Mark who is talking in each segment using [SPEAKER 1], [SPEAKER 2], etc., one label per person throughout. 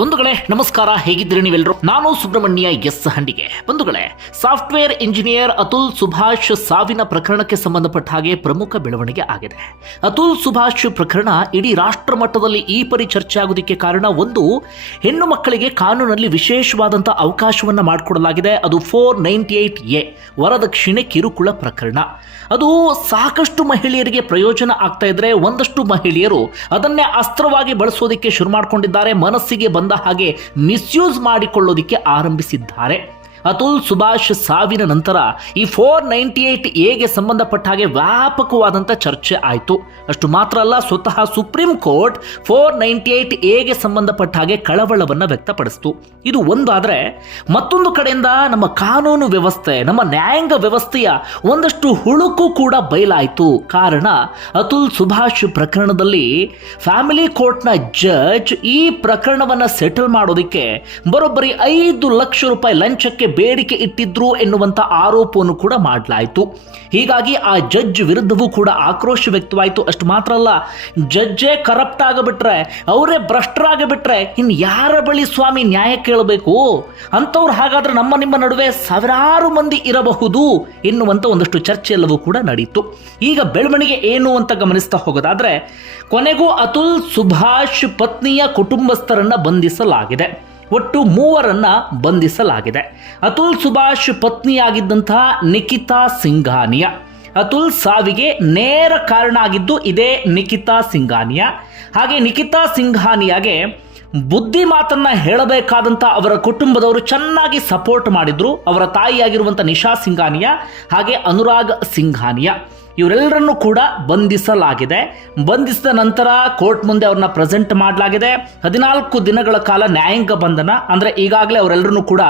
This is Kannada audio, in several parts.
[SPEAKER 1] ಬಂಧುಗಳೇ, ನಮಸ್ಕಾರ. ಹೇಗಿದ್ದೀರಿ ನೀವೆಲ್ಲರೂ ನಾನು ಸುಬ್ರಹ್ಮಣ್ಯ ಎಸ್ ಹಂಡಿಗೆ. ಬಂಧುಗಳೇ, ಸಾಫ್ಟ್ವೇರ್ ಇಂಜಿನಿಯರ್ ಅತುಲ್ ಸುಭಾಷ್ ಸಾವಿನ ಪ್ರಕರಣಕ್ಕೆ ಸಂಬಂಧಪಟ್ಟ ಹಾಗೆ ಪ್ರಮುಖ ಬೆಳವಣಿಗೆ ಆಗಿದೆ. ಅತುಲ್ ಸುಭಾಷ್ ಪ್ರಕರಣ ಇಡೀ ರಾಷ್ಟ್ರ ಮಟ್ಟದಲ್ಲಿ ಈ ಪರಿ ಚರ್ಚೆ ಆಗೋದಕ್ಕೆ ಕಾರಣ ಒಂದು, ಹೆಣ್ಣು ಮಕ್ಕಳಿಗೆ ಕಾನೂನಲ್ಲಿ ವಿಶೇಷವಾದಂತಹ ಅವಕಾಶವನ್ನು ಮಾಡಿಕೊಡಲಾಗಿದೆ. ಅದು ಫೋರ್ ನೈಂಟಿ ಏಟ್ ಎ, ವರದಕ್ಷಿಣೆ ಕಿರುಕುಳ ಪ್ರಕರಣ. ಅದು ಸಾಕಷ್ಟು ಮಹಿಳೆಯರಿಗೆ ಪ್ರಯೋಜನ ಆಗ್ತಾ ಇದ್ರೆ ಒಂದಷ್ಟು ಮಹಿಳೆಯರು ಅದನ್ನೇ ಅಸ್ತ್ರವಾಗಿ ಬಳಸೋದಕ್ಕೆ ಶುರು ಮಾಡಿಕೊಂಡಿದ್ದಾರೆ. ಮನಸ್ಸಿಗೆ ಬಂದ ಹಾಗೆ ಮಿಸ್ಯೂಸ್ ಮಾಡಿಕೊಳ್ಳೋದಿಕ್ಕೆ ಆರಂಭಿಸಿದ್ದಾರೆ. ಅತುಲ್ ಸುಭಾಷ್ ಸಾವಿನ ನಂತರ ಈ ಫೋರ್ ನೈಂಟಿ ಏಟ್ ಎಗೆ ಸಂಬಂಧಪಟ್ಟ ಹಾಗೆ ವ್ಯಾಪಕವಾದಂಥ ಚರ್ಚೆ ಆಯಿತು. ಅಷ್ಟು ಮಾತ್ರ ಅಲ್ಲ, ಸ್ವತಃ supreme court four ninety eight ಎಗೆ ಸಂಬಂಧಪಟ್ಟ ಹಾಗೆ ಕಳವಳವನ್ನು ವ್ಯಕ್ತಪಡಿಸ್ತು. ಇದು ಒಂದಾದರೆ, ಮತ್ತೊಂದು ಕಡೆಯಿಂದ ನಮ್ಮ ಕಾನೂನು ವ್ಯವಸ್ಥೆ, ನಮ್ಮ ನ್ಯಾಯಾಂಗ ವ್ಯವಸ್ಥೆಯ ಒಂದಷ್ಟು ಹುಳುಕು ಕೂಡ ಬಯಲಾಯಿತು. ಕಾರಣ, ಅತುಲ್ ಸುಭಾಷ್ ಪ್ರಕರಣದಲ್ಲಿ ಫ್ಯಾಮಿಲಿ ಕೋರ್ಟ್ನ ಜಡ್ಜ್ ಈ ಪ್ರಕರಣವನ್ನು ಸೆಟಲ್ ಮಾಡೋದಕ್ಕೆ ಬರೋಬ್ಬರಿ ಐದು ಲಕ್ಷ ರೂಪಾಯಿ ಲಂಚಕ್ಕೆ ಬೇಡಿಕೆ ಇಟ್ಟಿದ್ರು ಎನ್ನುವಂಥ ಆರೋಪವನ್ನು ಕೂಡ ಮಾಡಲಾಯಿತು. ಹೀಗಾಗಿ ಆ ಜಡ್ಜ್ ವಿರುದ್ಧವೂ ಕೂಡ ಆಕ್ರೋಶ ವ್ಯಕ್ತವಾಯಿತು. ಅಷ್ಟು ಮಾತ್ರ ಅಲ್ಲ, ಜಡ್ಜೇ ಕರಪ್ಟ್ ಆಗಿಬಿಟ್ರೆ, ಅವರೇ ಭ್ರಷ್ಟರಾಗಿಬಿಟ್ರೆ ಇನ್ನು ಯಾರ ಬಳಿ ಸ್ವಾಮಿ ನ್ಯಾಯ ಕೇಳಬೇಕು? ಅಂಥವ್ರು ಹಾಗಾದ್ರೆ ನಮ್ಮ ನಿಮ್ಮ ನಡುವೆ ಸಾವಿರಾರು ಮಂದಿ ಇರಬಹುದು ಎನ್ನುವಂಥ ಒಂದಷ್ಟು ಚರ್ಚೆ ಎಲ್ಲವೂ ಕೂಡ ನಡೆಯಿತು ಈಗ ಬೆಳವಣಿಗೆ ಏನು ಅಂತ ಗಮನಿಸ್ತಾ ಹೋಗೋದಾದ್ರೆ, ಕೊನೆಗೂ ಅತುಲ್ ಸುಭಾಷ್ ಪತ್ನಿಯ ಕುಟುಂಬಸ್ಥರನ್ನ ಬಂಧಿಸಲಾಗಿದೆ. ಒಟ್ಟು ಮೂವರನ್ನ ಬಂಧಿಸಲಾಗಿದೆ. ಅತುಲ್ ಸುಭಾಷ್ ಪತ್ನಿಯಾಗಿದ್ದಂತಹ ನಿಖಿತಾ ಸಿಂಘಾನಿಯಾ. ಅತುಲ್ ಸಾವಿಗೆ ನೇರ ಕಾರಣ ಆಗಿದ್ದು ಇದೇ ನಿಖಿತಾ ಸಿಂಘಾನಿಯಾ. ಹಾಗೆ ನಿಖಿತಾ ಸಿಂಘಾನಿಯಾಗೆ ಬುದ್ಧಿ ಮಾತನ್ನ ಹೇಳಬೇಕಾದಂಥ ಅವರ ಕುಟುಂಬದವರು ಚೆನ್ನಾಗಿ ಸಪೋರ್ಟ್ ಮಾಡಿದ್ರು ಅವರ ತಾಯಿಯಾಗಿರುವಂಥ ನಿಶಾ ಸಿಂಘಾನಿಯಾ ಹಾಗೆ ಅನುರಾಗ್ ಸಿಂಘಾನಿಯಾ. ಇವರೆಲ್ಲರನ್ನು ಕೂಡ ಬಂಧಿಸಲಾಗಿದೆ. ಬಂಧಿಸಿದ ನಂತರ ಕೋರ್ಟ್ ಮುಂದೆ ಅವ್ರನ್ನ ಪ್ರೆಸೆಂಟ್ ಮಾಡಲಾಗಿದೆ. ಹದಿನಾಲ್ಕು ದಿನಗಳ ಕಾಲ ನ್ಯಾಯಾಂಗ ಬಂಧನ, ಅಂದರೆ ಈಗಾಗಲೇ ಅವರೆಲ್ಲರನ್ನು ಕೂಡ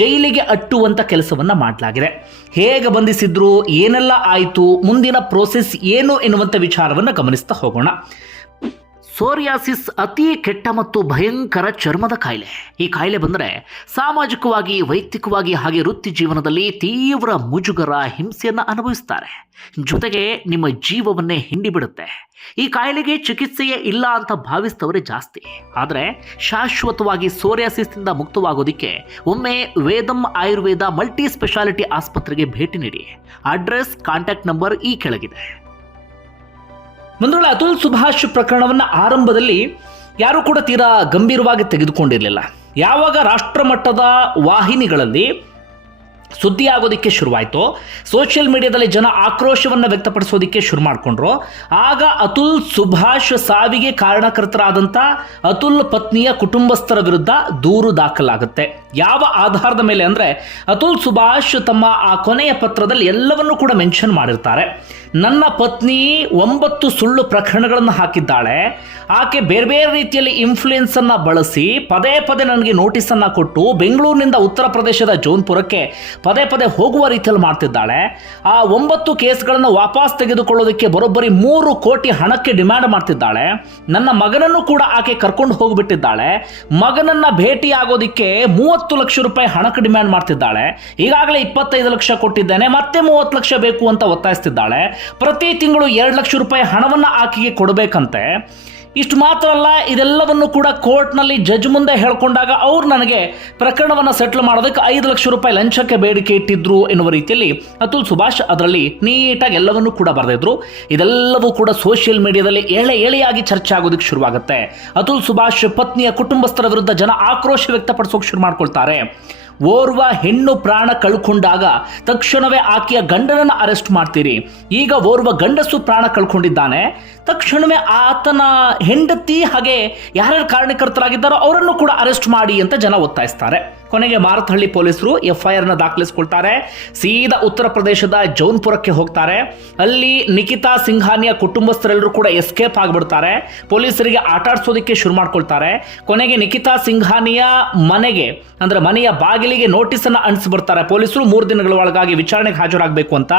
[SPEAKER 1] ಜೈಲಿಗೆ ಅಟ್ಟುವಂಥ ಕೆಲಸವನ್ನು ಮಾಡಲಾಗಿದೆ. ಹೇಗೆ ಬಂಧಿಸಿದ್ರು, ಏನೆಲ್ಲ ಆಯಿತು, ಮುಂದಿನ ಪ್ರೋಸೆಸ್ ಏನು ಎನ್ನುವಂಥ ವಿಚಾರವನ್ನು ಗಮನಿಸ್ತಾ ಹೋಗೋಣ. ಸೋರಿಯಾಸಿಸ್ ಅತಿ ಕೆಟ್ಟ ಮತ್ತು ಭಯಂಕರ ಚರ್ಮದ ಕಾಯಿಲೆ. ಈ ಕಾಯಿಲೆ ಬಂದರೆ ಸಾಮಾಜಿಕವಾಗಿ, ವೈಯಕ್ತಿಕವಾಗಿ ಹಾಗೆ ವೃತ್ತಿ ಜೀವನದಲ್ಲಿ ತೀವ್ರ ಮುಜುಗರ, ಹಿಂಸೆಯನ್ನು ಅನುಭವಿಸ್ತಾರೆ. ಜೊತೆಗೆ ನಿಮ್ಮ ಜೀವವನ್ನೇ ಹಿಂಡಿಬಿಡುತ್ತೆ. ಈ ಕಾಯಿಲೆಗೆ ಚಿಕಿತ್ಸೆಯೇ ಇಲ್ಲ ಅಂತ ಭಾವಿಸ್ತವರೇ ಜಾಸ್ತಿ. ಆದರೆ ಶಾಶ್ವತವಾಗಿ ಸೋರಿಯಾಸಿಸ್ನಿಂದ ಮುಕ್ತವಾಗೋದಕ್ಕೆ ಒಮ್ಮೆ ವೇದಂ ಆಯುರ್ವೇದ ಮಲ್ಟಿ ಸ್ಪೆಷಾಲಿಟಿ ಆಸ್ಪತ್ರೆಗೆ ಭೇಟಿ ನೀಡಿ. ಅಡ್ರೆಸ್, ಕಾಂಟ್ಯಾಕ್ಟ್ ನಂಬರ್ ಈ ಕೆಳಗಿದೆ. ಮುಂದೊಳ್ಳೆ ಅತುಲ್ ಸುಭಾಷ್ ಪ್ರಕರಣವನ್ನು ಆರಂಭದಲ್ಲಿ ಯಾರೂ ಕೂಡ ತೀರಾ ಗಂಭೀರವಾಗಿ ತೆಗೆದುಕೊಂಡಿರಲಿಲ್ಲ. ಯಾವಾಗ ರಾಷ್ಟ್ರಮಟ್ಟದ ವಾಹಿನಿಗಳಲ್ಲಿ ಸುದ್ದಿ ಆಗೋದಕ್ಕೆ ಶುರುವಾಯಿತು, ಸೋಷಿಯಲ್ ಮೀಡಿಯಾದಲ್ಲಿ ಜನ ಆಕ್ರೋಶವನ್ನು ವ್ಯಕ್ತಪಡಿಸೋದಕ್ಕೆ ಶುರು ಮಾಡಿಕೊಂಡ್ರು. ಆಗ ಅತುಲ್ ಸುಭಾಷ್ ಸಾವಿಗೆ ಕಾರಣಕರ್ತರಾದಂಥ ಅತುಲ್ ಪತ್ನಿಯ ಕುಟುಂಬಸ್ಥರ ವಿರುದ್ಧ ದೂರು ದಾಖಲಾಗುತ್ತೆ. ಯಾವ ಆಧಾರದ ಮೇಲೆ ಅಂದರೆ ಅತುಲ್ ಸುಭಾಷ್ ತಮ್ಮ ಆ ಕೊನೆಯ ಪತ್ರದಲ್ಲಿ ಎಲ್ಲವನ್ನೂ ಕೂಡ ಮೆನ್ಷನ್ ಮಾಡಿರ್ತಾರೆ. ನನ್ನ ಪತ್ನಿ ಒಂಬತ್ತು ಸುಳ್ಳು ಪ್ರಕರಣಗಳನ್ನು ಹಾಕಿದ್ದಾಳೆ. ಆಕೆ ಬೇರೆ ಬೇರೆ ರೀತಿಯಲ್ಲಿ ಇನ್ಫ್ಲೂಯೆನ್ಸ್ ಅನ್ನ ಬಳಸಿ ಪದೇ ಪದೇ ನನಗೆ ನೋಟಿಸ್ ಅನ್ನ ಕೊಟ್ಟು ಬೆಂಗಳೂರಿನಿಂದ ಉತ್ತರ ಪ್ರದೇಶದ ಜೋನ್ಪುರಕ್ಕೆ ಪದೇ ಪದೇ ಹೋಗುವ ರೀತಿಯಲ್ಲಿ ಮಾಡ್ತಿದ್ದಾಳೆ. ಆ ಒಂಬತ್ತು ಕೇಸ್ಗಳನ್ನು ವಾಪಸ್ ತೆಗೆದುಕೊಳ್ಳೋದಕ್ಕೆ ಬರೋಬ್ಬರಿ ಮೂರು ಕೋಟಿ ಹಣಕ್ಕೆ ಡಿಮ್ಯಾಂಡ್ ಮಾಡ್ತಿದ್ದಾಳೆ. ನನ್ನ ಮಗನನ್ನು ಕೂಡ ಆಕೆ ಕರ್ಕೊಂಡು ಹೋಗಿಬಿಟ್ಟಿದ್ದಾಳೆ. ಮಗನನ್ನ ಭೇಟಿಯಾಗೋದಕ್ಕೆ ಮೂವತ್ತು ಲಕ್ಷ ರೂಪಾಯಿ ಹಣಕ್ಕೆ ಡಿಮ್ಯಾಂಡ್ ಮಾಡ್ತಿದ್ದಾಳೆ. ಈಗಾಗಲೇ ಇಪ್ಪತ್ತೈದು ಲಕ್ಷ ಕೊಟ್ಟಿದ್ದೇನೆ, ಮತ್ತೆ ಮೂವತ್ತು ಲಕ್ಷ ಬೇಕು ಅಂತ ಒತ್ತಾಯಿಸ್ತಿದ್ದಾಳೆ. ಪ್ರತಿ ತಿಂಗಳು ಎರಡು ಲಕ್ಷ ರೂಪಾಯಿ ಹಣವನ್ನು ಆಕೆಗೆ ಕೊಡಬೇಕಂತೆ. ಇಷ್ಟು ಮಾತ್ರ ಅಲ್ಲ, ಇದೆಲ್ಲವನ್ನು ಕೂಡ ಕೋರ್ಟ್ನಲ್ಲಿ ಜಡ್ಜ್ ಮುಂದೆ ಹೇಳ್ಕೊಂಡಾಗ ಅವ್ರು ನನಗೆ ಪ್ರಕರಣವನ್ನು ಸೆಟ್ಲ್ ಮಾಡೋದಕ್ಕೆ ಐದು ಲಕ್ಷ ರೂಪಾಯಿ ಲಂಚಕ್ಕೆ ಬೇಡಿಕೆ ಇಟ್ಟಿದ್ರು ಎನ್ನುವ ರೀತಿಯಲ್ಲಿ ಅತುಲ್ ಸುಭಾಷ್ ಅದರಲ್ಲಿ ನೀಟಾಗಿ ಎಲ್ಲವನ್ನೂ ಕೂಡ ಬರೆದಿದ್ರು. ಇದೆಲ್ಲವೂ ಕೂಡ ಸೋಷಿಯಲ್ ಮೀಡಿಯಾದಲ್ಲಿ ಎಳೆ ಎಳೆಯಾಗಿ ಚರ್ಚೆ ಆಗೋದಕ್ಕೆ ಶುರುವಾಗುತ್ತೆ. ಅತುಲ್ ಸುಭಾಷ್ ಪತ್ನಿಯ ಕುಟುಂಬಸ್ಥರ ವಿರುದ್ಧ ಜನ ಆಕ್ರೋಶ ವ್ಯಕ್ತಪಡಿಸೋಕೆ ಶುರು ಮಾಡ್ಕೊಳ್ತಾರೆ. ಓರ್ವ ಹೆಣ್ಣು ಪ್ರಾಣ ಕಳ್ಕೊಂಡಾಗ ತಕ್ಷಣವೇ ಆಕೆಯ ಗಂಡನನ್ನು ಅರೆಸ್ಟ್ ಮಾಡ್ತೀರಿ. ಈಗ ಓರ್ವ ಗಂಡಸು ಪ್ರಾಣ ಕಳ್ಕೊಂಡಿದ್ದಾನೆ. ತಕ್ಷಣವೇ ಆತನ ಹೆಂಡತಿ ಹಾಗೆ ಯಾರ್ಯಾರು ಕಾರಣಕರ್ತರಾಗಿದ್ದಾರೋ ಅವರನ್ನು ಕೂಡ ಅರೆಸ್ಟ್ ಮಾಡಿ ಅಂತ ಜನ ಒತ್ತಾಯಿಸ್ತಾರೆ. ಕೊನೆಗೆ ಮಾರತಹಳ್ಳಿ ಪೊಲೀಸರು ಎಫ್ ಐ ಆರ್ನ ದಾಖಲಿಸಿಕೊಳ್ತಾರೆ. ಸೀದಾ ಉತ್ತರ ಪ್ರದೇಶದ ಜೌನ್ಪುರಕ್ಕೆ ಹೋಗ್ತಾರೆ. ಅಲ್ಲಿ ನಿಖಿತಾ ಸಿಂಘಾನಿಯ ಕುಟುಂಬಸ್ಥರೆಲ್ಲರೂ ಕೂಡ ಎಸ್ಕೇಪ್ ಆಗಿಬಿಡ್ತಾರೆ. ಪೊಲೀಸರಿಗೆ ಆಟ ಆಡಿಸೋದಕ್ಕೆ ಶುರು ಮಾಡ್ಕೊಳ್ತಾರೆ. ಕೊನೆಗೆ ನಿಖಿತಾ ಸಿಂಘಾನಿಯ ಮನೆಗೆ, ಅಂದ್ರೆ ಮನೆಯ ಬಾಗಿಲಿಗೆ ನೋಟಿಸ್ ಅನ್ನ ಬರ್ತಾರೆ ಪೊಲೀಸರು ಮೂರು ದಿನಗಳ ಒಳಗಾಗಿ ವಿಚಾರಣೆಗೆ ಹಾಜರಾಗಬೇಕು ಅಂತ.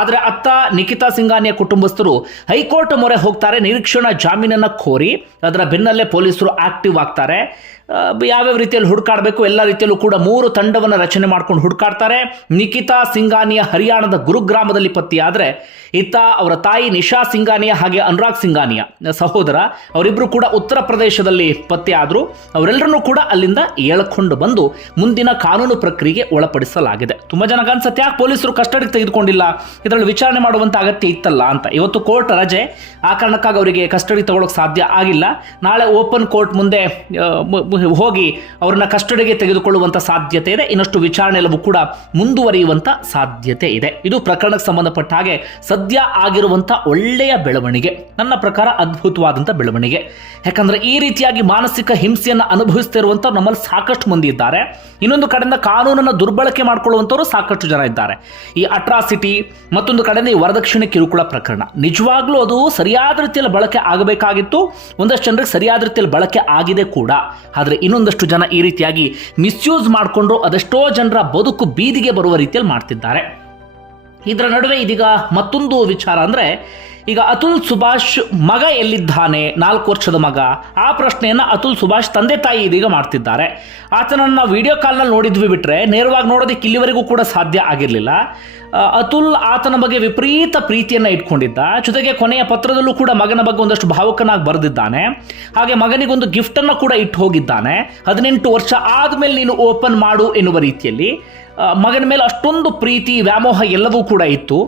[SPEAKER 1] ಆದರೆ ಅತ್ತ ನಿಖಿತಾ ಸಿಂಘಾನಿಯ ಕುಟುಂಬಸ್ಥರು ಹೈಕೋರ್ಟ್ ಮೊರೆ ಹೋಗ್ತಾರೆ. ನಿರೀಕ್ಷಣಾ ಜಾಮೀನನ್ನ ಕೋರಿ. ಅದರ ಬೆನ್ನಲ್ಲೇ ಪೊಲೀಸರು ಆಕ್ಟಿವ್ ಆಗ್ತಾರೆ. ಯಾವ್ಯಾವ ರೀತಿಯಲ್ಲಿ ಹುಡುಕಾಡಬೇಕು? ಎಲ್ಲ ರೀತಿಯಲ್ಲೂ ಕೂಡ ಮೂರು ತಂಡವನ್ನು ರಚನೆ ಮಾಡ್ಕೊಂಡು ಹುಡುಕಾಡ್ತಾರೆ. ನಿಖಿತಾ ಸಿಂಗಾನಿಯ ಹರಿಯಾಣದ ಗುರುಗ್ರಾಮದಲ್ಲಿ ಪತ್ತೆಯಾದರೆ ಇತ್ತ ಅವರ ತಾಯಿ ನಿಶಾ ಸಿಂಗಾನಿಯ ಹಾಗೆ ಅನುರಾಗ್ ಸಿಂಗಾನಿಯ ಸಹೋದರ ಅವರಿಬ್ಬರು ಕೂಡ ಉತ್ತರ ಪ್ರದೇಶದಲ್ಲಿ ಪತ್ತೆಯಾದರು ಅವರೆಲ್ಲರನ್ನೂ ಕೂಡ ಅಲ್ಲಿಂದ ಎಳ್ಕೊಂಡು ಬಂದು ಮುಂದಿನ ಕಾನೂನು ಪ್ರಕ್ರಿಯೆಗೆ ಒಳಪಡಿಸಲಾಗಿದೆ. ತುಂಬ ಜನ ಅನ್ಸುತ್ತೆ, ಯಾಕೆ ಪೊಲೀಸರು ಕಸ್ಟಡಿಗೆ ತೆಗೆದುಕೊಂಡಿಲ್ಲ? ಇದರಲ್ಲಿ ವಿಚಾರಣೆ ಮಾಡುವಂಥ ಅಗತ್ಯ ಇತ್ತಲ್ಲ ಅಂತ. ಇವತ್ತು ಕೋರ್ಟ್ ರಜೆ, ಆ ಕಾರಣಕ್ಕಾಗಿ ಅವರಿಗೆ ಕಸ್ಟಡಿ ತಗೊಳ್ಳೋಕೆ ಸಾಧ್ಯ ಆಗಿಲ್ಲ. ನಾಳೆ ಓಪನ್ ಕೋರ್ಟ್ ಮುಂದೆ ಹೋಗಿ ಅವ್ರನ್ನ ಕಸ್ಟಡಿಗೆ ತೆಗೆದುಕೊಳ್ಳುವಂಥ ಸಾಧ್ಯತೆ ಇದೆ. ಇನ್ನಷ್ಟು ವಿಚಾರಣೆ ಕೂಡ ಮುಂದುವರಿಯುವಂಥ ಸಾಧ್ಯತೆ ಇದೆ. ಇದು ಪ್ರಕರಣಕ್ಕೆ ಸಂಬಂಧಪಟ್ಟ ಹಾಗೆ ಸದ್ಯ ಆಗಿರುವಂಥ ಒಳ್ಳೆಯ ಬೆಳವಣಿಗೆ, ನನ್ನ ಪ್ರಕಾರ ಅದ್ಭುತವಾದಂಥ ಬೆಳವಣಿಗೆ. ಯಾಕಂದ್ರೆ ಈ ರೀತಿಯಾಗಿ ಮಾನಸಿಕ ಹಿಂಸೆಯನ್ನು ಅನುಭವಿಸ್ತಿರುವಂಥ ನಮ್ಮಲ್ಲಿ ಸಾಕಷ್ಟು ಮಂದಿ ಇದ್ದಾರೆ. ಇನ್ನೊಂದು ಕಡೆಯಿಂದ ಕಾನೂನನ್ನು ದುರ್ಬಳಕೆ ಮಾಡಿಕೊಳ್ಳುವಂಥವರು ಸಾಕಷ್ಟು ಜನ ಇದ್ದಾರೆ. ಈ ಅಟ್ರಾಸಿಟಿ, ಮತ್ತೊಂದು ಕಡೆಯಿಂದ ಈ ವರದಕ್ಷಿಣೆ ಕಿರುಕುಳ ಪ್ರಕರಣ. ನಿಜವಾಗ್ಲೂ ಅದು ಸರಿಯಾದ ರೀತಿಯಲ್ಲಿ ಬಳಕೆ ಆಗಬೇಕಾಗಿತ್ತು. ಒಂದಷ್ಟು ಜನರಿಗೆ ಸರಿಯಾದ ರೀತಿಯಲ್ಲಿ ಬಳಕೆ ಆಗಿದೆ ಕೂಡ. ಆದರೆ ಇನ್ನೊಂದಷ್ಟು ಜನ ಈ ರೀತಿಯಾಗಿ ಮಿಸ್ಯೂಸ್ ಮಾಡಿಕೊಂಡು ಅದೆಷ್ಟೋ ಜನರ ಬದುಕು ಬೀದಿಗೆ ಬರುವ ರೀತಿಯಲ್ಲಿ ಮಾಡ್ತಿದ್ದಾರೆ. ಇದರ ನಡುವೆ ಇದೀಗ ಮತ್ತೊಂದು ವಿಚಾರ ಅಂದರೆ ಈಗ ಅತುಲ್ ಸುಭಾಷ್ ಮಗ ಎಲ್ಲಿದ್ದಾನೆ? ನಾಲ್ಕು ವರ್ಷದ ಮಗ. ಆ ಪ್ರಶ್ನೆಯನ್ನು ಅತುಲ್ ಸುಭಾಷ್ ತಂದೆ ತಾಯಿ ಇದೀಗ ಮಾಡ್ತಿದ್ದಾರೆ. ಆತನನ್ನು ನಾವು ವಿಡಿಯೋ ಕಾಲ್ನಲ್ಲಿ ನೋಡಿದ್ವಿ ಬಿಟ್ಟರೆ ನೇರವಾಗಿ ನೋಡೋದಕ್ಕೆ ಇಲ್ಲಿವರೆಗೂ ಕೂಡ ಸಾಧ್ಯ ಆಗಿರಲಿಲ್ಲ. ಅತುಲ್ ಆತನ ಬಗ್ಗೆ ವಿಪರೀತ ಪ್ರೀತಿಯನ್ನು ಇಟ್ಕೊಂಡಿದ್ದ. ಜೊತೆಗೆ ಕೊನೆಯ ಪತ್ರದಲ್ಲೂ ಕೂಡ ಮಗನ ಬಗ್ಗೆ ಒಂದಷ್ಟು ಭಾವುಕನಾಗಿ ಬರೆದಿದ್ದಾನೆ. ಹಾಗೆ ಮಗನಿಗೊಂದು ಗಿಫ್ಟನ್ನು ಕೂಡ ಇಟ್ಟು ಹೋಗಿದ್ದಾನೆ. ಹದಿನೆಂಟು ವರ್ಷ ಆದಮೇಲೆ ನೀನು ಓಪನ್ ಮಾಡು ಎನ್ನುವ ರೀತಿಯಲ್ಲಿ. ಮಗನ ಮೇಲೆ ಅಷ್ಟೊಂದು ಪ್ರೀತಿ, ವ್ಯಾಮೋಹ ಎಲ್ಲವೂ ಕೂಡ ಇತ್ತು.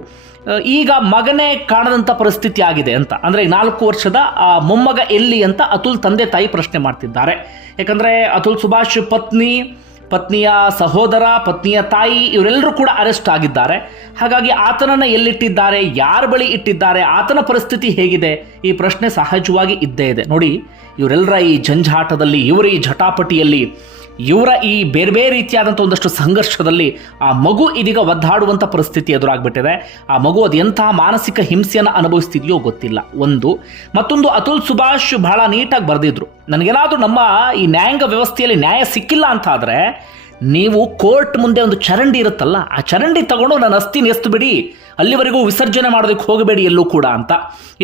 [SPEAKER 1] ಈಗ ಮಗನೇ ಕಾಣದಂಥ ಪರಿಸ್ಥಿತಿ ಆಗಿದೆ ಅಂತ. ಅಂದರೆ ನಾಲ್ಕು ವರ್ಷದ, ಆ, ಮೊಮ್ಮಗ ಎಲ್ಲಿ ಅಂತ ಅತುಲ್ ತಂದೆ ತಾಯಿ ಪ್ರಶ್ನೆ ಮಾಡ್ತಿದ್ದಾರೆ. ಯಾಕಂದರೆ ಅತುಲ್ ಸುಭಾಷ್ ಪತ್ನಿ, ಪತ್ನಿಯ ಸಹೋದರ, ಪತ್ನಿಯ ತಾಯಿ ಇವರೆಲ್ಲರೂ ಕೂಡ ಅರೆಸ್ಟ್ ಆಗಿದ್ದಾರೆ. ಹಾಗಾಗಿ ಆತನನ್ನು ಎಲ್ಲಿಟ್ಟಿದ್ದಾರೆ, ಯಾರ ಬಳಿ ಇಟ್ಟಿದ್ದಾರೆ, ಆತನ ಪರಿಸ್ಥಿತಿ ಹೇಗಿದೆ, ಈ ಪ್ರಶ್ನೆ ಸಹಜವಾಗಿ ಇದ್ದೇ ಇದೆ. ನೋಡಿ, ಇವರೆಲ್ಲರ ಈ ಜಂಜಾಟದಲ್ಲಿ, ಇವರ ಈ ಜಟಾಪಟಿಯಲ್ಲಿ ಇವರ ಈ ಬೇರೆ ಬೇರೆ ರೀತಿಯಾದಂಥ ಒಂದಷ್ಟು ಸಂಘರ್ಷದಲ್ಲಿ ಆ ಮಗು ಇದೀಗ ಒದ್ದಾಡುವಂಥ ಪರಿಸ್ಥಿತಿ ಎದುರಾಗ್ಬಿಟ್ಟಿದೆ. ಆ ಮಗು ಅದು ಎಂಥ ಮಾನಸಿಕ ಹಿಂಸೆಯನ್ನು ಅನುಭವಿಸ್ತಿದೆಯೋ ಗೊತ್ತಿಲ್ಲ. ಒಂದು, ಮತ್ತೊಂದು ಅತುಲ್ ಸುಭಾಷ್ ಬಹಳ ನೀಟಾಗಿ ಬರೆದಿದ್ರು. ನನಗೇನಾದರೂ ನಮ್ಮ ಈ ನ್ಯಾಯಾಂಗ ವ್ಯವಸ್ಥೆಯಲ್ಲಿ ನ್ಯಾಯ ಸಿಕ್ಕಿಲ್ಲ ಅಂತ ಆದರೆ ನೀವು ಕೋರ್ಟ್ ಮುಂದೆ ಒಂದು ಚರಂಡಿ ಇರುತ್ತಲ್ಲ, ಆ ಚರಂಡಿ ತಗೊಂಡು ನನ್ನ ಅಸ್ಥಿ ಎಸ್ತು ಬಿಡಿ. ಅಲ್ಲಿವರೆಗೂ ವಿಸರ್ಜನೆ ಮಾಡೋದಕ್ಕೆ ಹೋಗಬೇಡಿ ಎಲ್ಲೂ ಕೂಡ ಅಂತ.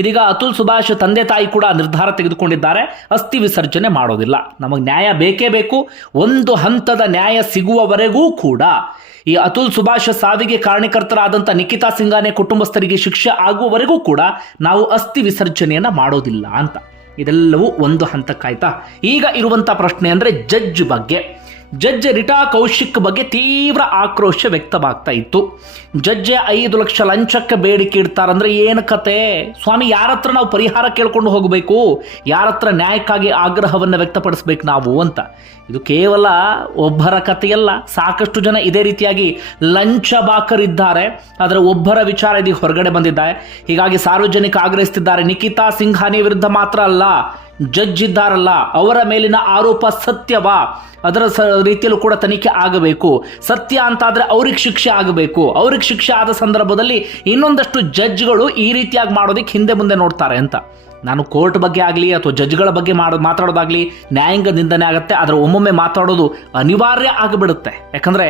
[SPEAKER 1] ಇದೀಗ ಅತುಲ್ ಸುಭಾಷ್ ತಂದೆ ತಾಯಿ ಕೂಡ ನಿರ್ಧಾರ ತೆಗೆದುಕೊಂಡಿದ್ದಾರೆ. ಅಸ್ಥಿ ವಿಸರ್ಜನೆ ಮಾಡೋದಿಲ್ಲ. ನಮಗೆ ನ್ಯಾಯ ಬೇಕೇ ಬೇಕು. ಒಂದು ಹಂತದ ನ್ಯಾಯ ಸಿಗುವವರೆಗೂ ಕೂಡ ಈ ಅತುಲ್ ಸುಭಾಷ್ ಸಾವಿಗೆ ಕಾರಣಕರ್ತರಾದಂಥ ನಿಖಿತಾ ಸಿಂಗಾನೆ ಕುಟುಂಬಸ್ಥರಿಗೆ ಶಿಕ್ಷೆ ಆಗುವವರೆಗೂ ಕೂಡ ನಾವು ಅಸ್ಥಿ ವಿಸರ್ಜನೆಯನ್ನು ಮಾಡೋದಿಲ್ಲ ಅಂತ. ಇದೆಲ್ಲವೂ ಒಂದು ಹಂತಕ್ಕಾಯ್ತಾ? ಈಗ ಇರುವಂಥ ಪ್ರಶ್ನೆ ಅಂದರೆ ಜಡ್ಜ್ ಬಗ್ಗೆ. ಜಡ್ಜ್ ರಿಟಾ ಕೌಶಿಕ್ ಬಗ್ಗೆ ತೀವ್ರ ಆಕ್ರೋಶ ವ್ಯಕ್ತವಾಗ್ತಾ ಇತ್ತು. ಜಡ್ಜ್ ಐದು ಲಕ್ಷ ಲಂಚಕ್ಕೆ ಬೇಡಿಕೆ ಇಡ್ತಾರಂದ್ರೆ ಏನು ಕತೆ? ಸ್ವಾಮಿ ಯಾರ ಹತ್ರ ನಾವು ಪರಿಹಾರ ಕೇಳ್ಕೊಂಡು ಹೋಗಬೇಕು? ಯಾರ ಹತ್ರ ನ್ಯಾಯಕ್ಕಾಗಿ ಆಗ್ರಹವನ್ನು ವ್ಯಕ್ತಪಡಿಸ್ಬೇಕು ನಾವು ಅಂತ. ಇದು ಕೇವಲ ಒಬ್ಬರ ಕಥೆಯಲ್ಲ ಸಾಕಷ್ಟು ಜನ ಇದೇ ರೀತಿಯಾಗಿ ಲಂಚ ಬಾಕರಿದ್ದಾರೆ. ಆದರೆ ಒಬ್ಬರ ವಿಚಾರ ಇದೀಗ ಹೊರಗಡೆ ಬಂದಿದ್ದಾರೆ. ಹೀಗಾಗಿ ಸಾರ್ವಜನಿಕ ಆಗ್ರಹಿಸುತ್ತಿದ್ದಾರೆ ನಿಖಿತಾ ಸಿಂಘಾನಿ ವಿರುದ್ಧ ಮಾತ್ರ ಅಲ್ಲ. ಜಡ್ಜ್ ಇದ್ದಾರಲ್ಲ ಅವರ ಮೇಲಿನ ಆರೋಪ ಸತ್ಯವಾ? ಅದರ ಸ ರೀತಿಯಲ್ಲೂ ಕೂಡ ತನಿಖೆ ಆಗಬೇಕು. ಸತ್ಯ ಅಂತಾದರೆ ಅವ್ರಿಗೆ ಶಿಕ್ಷೆ ಆಗಬೇಕು. ಅವ್ರಿಗೆ ಶಿಕ್ಷೆ ಆದ ಸಂದರ್ಭದಲ್ಲಿ ಇನ್ನೊಂದಷ್ಟು ಜಡ್ಜ್ಗಳು ಈ ರೀತಿಯಾಗಿ ಮಾಡೋದಕ್ಕೆ ಹಿಂದೆ ಮುಂದೆ ನೋಡ್ತಾರೆ ಅಂತ. ನಾನು ಕೋರ್ಟ್ ಬಗ್ಗೆ ಆಗಲಿ ಅಥವಾ ಜಡ್ಜ್ಗಳ ಬಗ್ಗೆ ಮಾಡೋ, ಮಾತಾಡೋದಾಗಲಿ ನ್ಯಾಯಾಂಗ ನಿಂದನೆ ಆಗುತ್ತೆ, ಆದರೆ ಒಮ್ಮೊಮ್ಮೆ ಮಾತಾಡೋದು ಅನಿವಾರ್ಯ ಆಗಿಬಿಡುತ್ತೆ. ಯಾಕಂದರೆ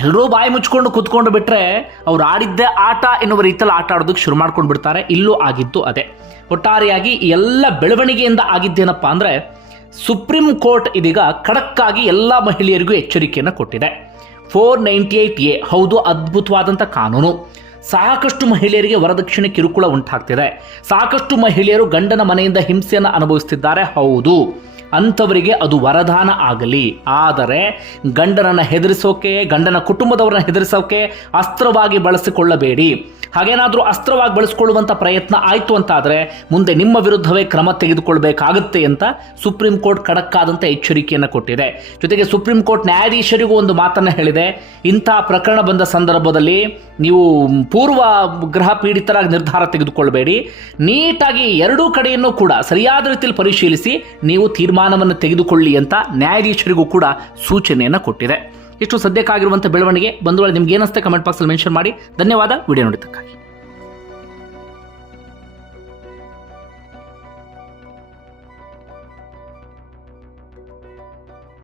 [SPEAKER 1] ಎಲ್ಲರೂ ಬಾಯಿ ಮುಚ್ಕೊಂಡು ಕೂತ್ಕೊಂಡು ಬಿಟ್ಟರೆ ಅವ್ರು ಆಡಿದ್ದೇ ಆಟ ಎನ್ನುವ ರೀತಿಯಲ್ಲಿ ಆಟ ಆಡೋದಕ್ಕೆ ಶುರು ಮಾಡ್ಕೊಂಡು ಬಿಡ್ತಾರೆ ಇಲ್ಲೂ ಆಗಿದ್ದು ಅದೇ. ಒಟ್ಟಾರೆಯಾಗಿ ಎಲ್ಲ ಬೆಳವಣಿಗೆಯಿಂದ ಆಗಿದ್ದೇನಪ್ಪ ಅಂದರೆ ಸುಪ್ರೀಂ ಕೋರ್ಟ್ ಇದೀಗ ಖಡಕ್ಕಾಗಿ ಎಲ್ಲ ಮಹಿಳೆಯರಿಗೂ ಎಚ್ಚರಿಕೆಯನ್ನು ಕೊಟ್ಟಿದೆ. ಫೋರ್ ನೈಂಟಿ ಏಯ್ಟ್ ಎ ಹೌದು ಅದ್ಭುತವಾದಂಥ ಕಾನೂನು. ಸಾಕಷ್ಟು ಮಹಿಳೆಯರಿಗೆ ವರದಕ್ಷಿಣೆ ಕಿರುಕುಳ ಉಂಟಾಗ್ತಿದೆ. ಸಾಕಷ್ಟು ಮಹಿಳೆಯರು ಗಂಡನ ಮನೆಯಿಂದ ಹಿಂಸೆಯನ್ನು ಅನುಭವಿಸ್ತಿದ್ದಾರೆ. ಹೌದು. ಅಂಥವರಿಗೆ ಅದು ವರದಾನ ಆಗಲಿ. ಆದರೆ ಗಂಡನನ್ನು ಹೆದರಿಸೋಕೆ, ಗಂಡನ ಕುಟುಂಬದವರನ್ನ ಹೆದರಿಸೋಕೆ ಅಸ್ತ್ರವಾಗಿ ಬಳಸಿಕೊಳ್ಳಬೇಡಿ. ಹಾಗೇನಾದರೂ ಅಸ್ತ್ರವಾಗಿ ಬಳಸಿಕೊಳ್ಳುವಂಥ ಪ್ರಯತ್ನ ಆಯಿತು ಅಂತಾದರೆ ಮುಂದೆ ನಿಮ್ಮ ವಿರುದ್ಧವೇ ಕ್ರಮ ತೆಗೆದುಕೊಳ್ಬೇಕಾಗುತ್ತೆ ಅಂತ ಸುಪ್ರೀಂ ಕೋರ್ಟ್ ಖಡಕ್ಕಾದಂಥ ಎಚ್ಚರಿಕೆಯನ್ನು ಕೊಟ್ಟಿದೆ. ಜೊತೆಗೆ ಸುಪ್ರೀಂ ಕೋರ್ಟ್ ನ್ಯಾಯಾಧೀಶರಿಗೂ ಒಂದು ಮಾತನ್ನು ಹೇಳಿದೆ. ಇಂಥ ಪ್ರಕರಣ ಬಂದ ಸಂದರ್ಭದಲ್ಲಿ ನೀವು ಪೂರ್ವ ಗೃಹ ಪೀಡಿತರಾಗಿ ನಿರ್ಧಾರ ತೆಗೆದುಕೊಳ್ಬೇಡಿ. ನೀಟಾಗಿ ಎರಡೂ ಕಡೆಯನ್ನು ಕೂಡ ಸರಿಯಾದ ರೀತಿಯಲ್ಲಿ ಪರಿಶೀಲಿಸಿ ನೀವು ತೀರ್ಮಾನವನ್ನು ತೆಗೆದುಕೊಳ್ಳಿ ಅಂತ ನ್ಯಾಯಾಧೀಶರಿಗೂ ಕೂಡ ಸೂಚನೆಯನ್ನು ಕೊಟ್ಟಿದೆ. ಇಷ್ಟು ಸದ್ಯಕ್ಕಾಗಿರುವಂಥ ಬೆಳವಣಿಗೆ ಬಂಧುಗಳು, ನಿಮ್ಗೆ ಏನಿಸ್ತೆ ಕಮೆಂಟ್ ಬಾಕ್ಸಲ್ಲಿ ಮೆನ್ಷನ್ ಮಾಡಿ. ಧನ್ಯವಾದ. ವಿಡಿಯೋ ನೋಡಿದ್ದಕ್ಕಾಗಿ.